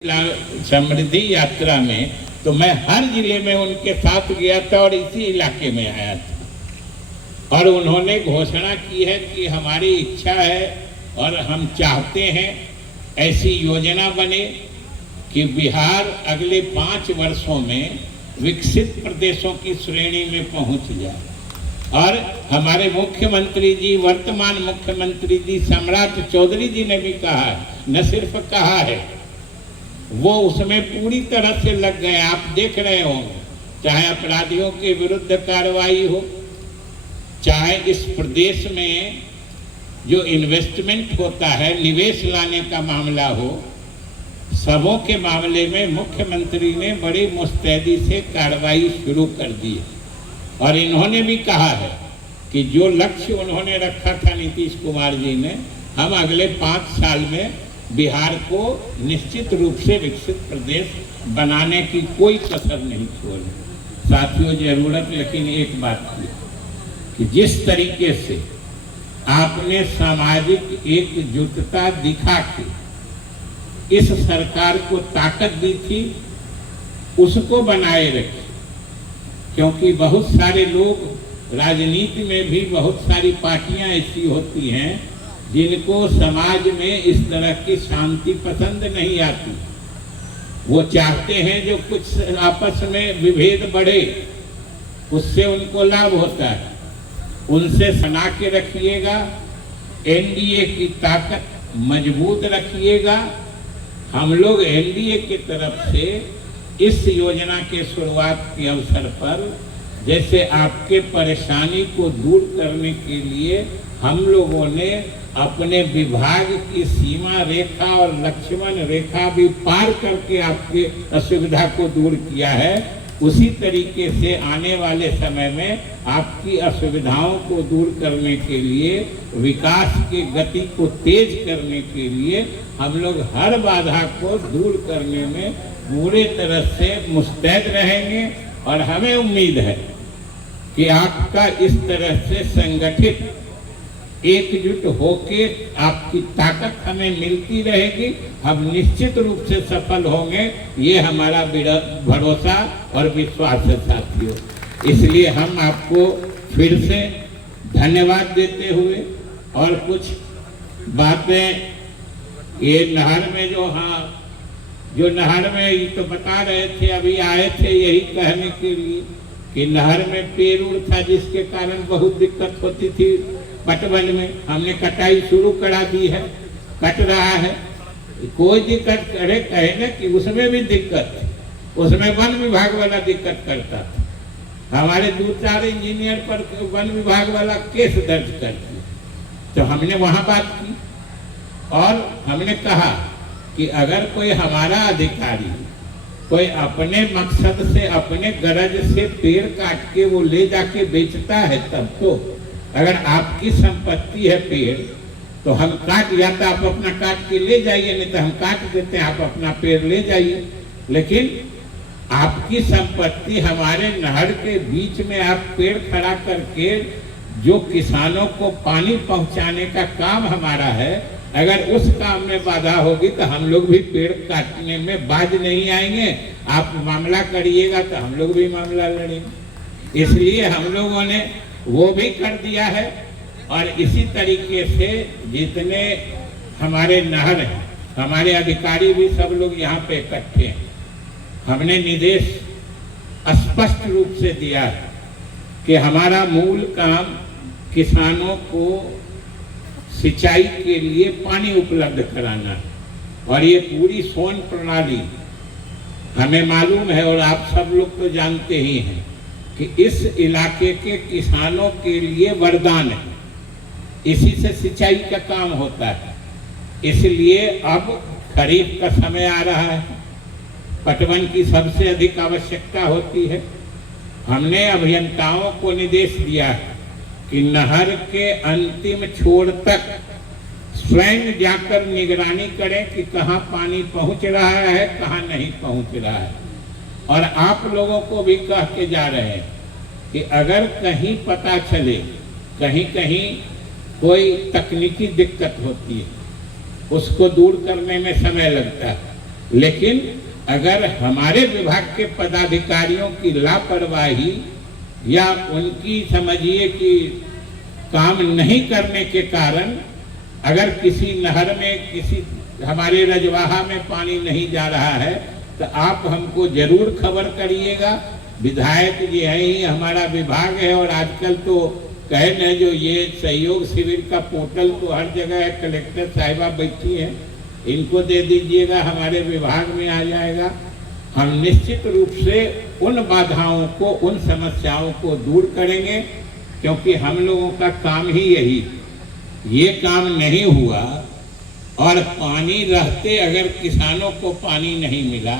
समृद्धि यात्रा में तो मैं हर जिले में उनके साथ गया था और इसी इलाके में आया था और उन्होंने घोषणा की है कि हमारी इच्छा है और हम चाहते हैं ऐसी योजना बने कि बिहार अगले 5 वर्षों में विकसित प्रदेशों की श्रेणी में पहुंच जाए। और हमारे मुख्यमंत्री जी, वर्तमान मुख्यमंत्री जी सम्राट चौधरी जी ने भी कहा है, न सिर्फ कहा है, वो उसमें पूरी तरह से लग गए। आप देख रहे होंगे, चाहे अपराधियों के विरुद्ध कार्रवाई हो, चाहे इस प्रदेश में जो इन्वेस्टमेंट होता है, निवेश लाने का मामला हो, सबों के मामले में मुख्यमंत्री ने बड़ी मुस्तैदी से कार्रवाई शुरू कर दी है। और इन्होंने भी कहा है कि जो लक्ष्य उन्होंने रखा था नीतीश कुमार जी ने, हम अगले 5 साल में बिहार को निश्चित रूप से विकसित प्रदेश बनाने की कोई कसर नहीं छोड़ी। साथियों, जरूरत लेकिन एक बात की कि जिस तरीके से आपने सामाजिक एकजुटता दिखा के इस सरकार को ताकत दी थी, उसको बनाए रखें। क्योंकि बहुत सारे लोग, राजनीति में भी बहुत सारी पार्टियां ऐसी होती हैं जिनको समाज में इस तरह की शांति पसंद नहीं आती। वो चाहते हैं जो कुछ आपस में विभेद बढ़े, उससे उनको लाभ होता है। उनसे बना के रखिएगा, एनडीए की ताकत मजबूत रखिएगा। हम लोग एनडीए की तरफ से इस योजना के शुरुआत के अवसर पर, जैसे आपके परेशानी को दूर करने के लिए हम लोगों ने अपने विभाग की सीमा रेखा और लक्ष्मण रेखा भी पार करके आपके असुविधा को दूर किया है, उसी तरीके से आने वाले समय में आपकी असुविधाओं को दूर करने के लिए, विकास की गति को तेज करने के लिए हम लोग हर बाधा को दूर करने में पूरे तरह से मुस्तैद रहेंगे। और हमें उम्मीद है कि आपका इस तरह से संगठित, एकजुट होके आपकी ताकत हमें मिलती रहेगी। हम निश्चित रूप से सफल होंगे, ये हमारा भरोसा और विश्वास है साथियों। इसलिए हम आपको फिर से धन्यवाद देते हुए और कुछ बातें, ये नहर में जो नहर में ये तो बता रहे थे, अभी आए थे यही कहने के लिए कि नहर में पेड़ था जिसके कारण बहुत दिक्कत होती थी पटवन में। हमने कटाई शुरू करा दी है, कट रहा है। कोई दिक्कत करे, कहे ना कि उसमें भी दिक्कत है, उसमें वन विभाग वाला दिक्कत करता था। हमारे 2-4 इंजीनियर पर वन विभाग वाला केस दर्ज कर दिया। तो हमने वहाँ बात की और हमने कहा कि अगर कोई हमारा अधिकारी कोई अपने मकसद से, अपने गरज से पेड़ काट के वो ले जाके बेचता है, तब तो अगर आपकी संपत्ति है पेड़, तो हम काट, या तो आप अपना काट के ले जाइए, नहीं तो हम काट देते हैं, आप अपना पेड़ ले जाइए। लेकिन आपकी संपत्ति हमारे नहर के बीच में आप पेड़ खड़ा करके जो किसानों को पानी पहुंचाने का काम हमारा है, अगर उस काम में बाधा होगी तो हम लोग भी पेड़ काटने में बाज नहीं आएंगे। आप मामला करिएगा तो हम लोग भी मामला लड़ेंगे। इसलिए हम लोगों ने वो भी कर दिया है। और इसी तरीके से जितने हमारे नहर हैं, हमारे अधिकारी भी सब लोग यहाँ पे इकट्ठे हैं। हमने निर्देश स्पष्ट रूप से दिया है कि हमारा मूल काम किसानों को सिंचाई के लिए पानी उपलब्ध कराना है। और ये पूरी सोन प्रणाली हमें मालूम है और आप सब लोग तो जानते ही हैं कि इस इलाके के किसानों के लिए वरदान है। इसी से सिंचाई का काम होता है। इसलिए अब खरीफ का समय आ रहा है, पटवन की सबसे अधिक आवश्यकता होती है। हमने अभियंताओं को निर्देश दिया है कि नहर के अंतिम छोर तक स्वयं जाकर निगरानी करें कि कहाँ पानी पहुँच रहा है, कहाँ नहीं पहुँच रहा है। और आप लोगों को भी कह के जा रहे हैं कि अगर कहीं पता चले कहीं कहीं कोई तकनीकी दिक्कत होती है, उसको दूर करने में समय लगता है। लेकिन अगर हमारे विभाग के पदाधिकारियों की लापरवाही या उनकी समझिए कि काम नहीं करने के कारण अगर किसी नहर में किसी हमारे रजवाहा में पानी नहीं जा रहा है तो आप हमको जरूर खबर करिएगा। विधायक जी है ही हमारा विभाग है, और आजकल तो कहे जो ये सहयोग शिविर का पोर्टल तो हर जगह है, कलेक्टर साहिबा बैठी है, इनको दे दीजिएगा, हमारे विभाग में आ जाएगा। हम निश्चित रूप से उन बाधाओं को, उन समस्याओं को दूर करेंगे, क्योंकि हम लोगों का काम ही यही। ये काम नहीं हुआ और पानी रहते अगर किसानों को पानी नहीं मिला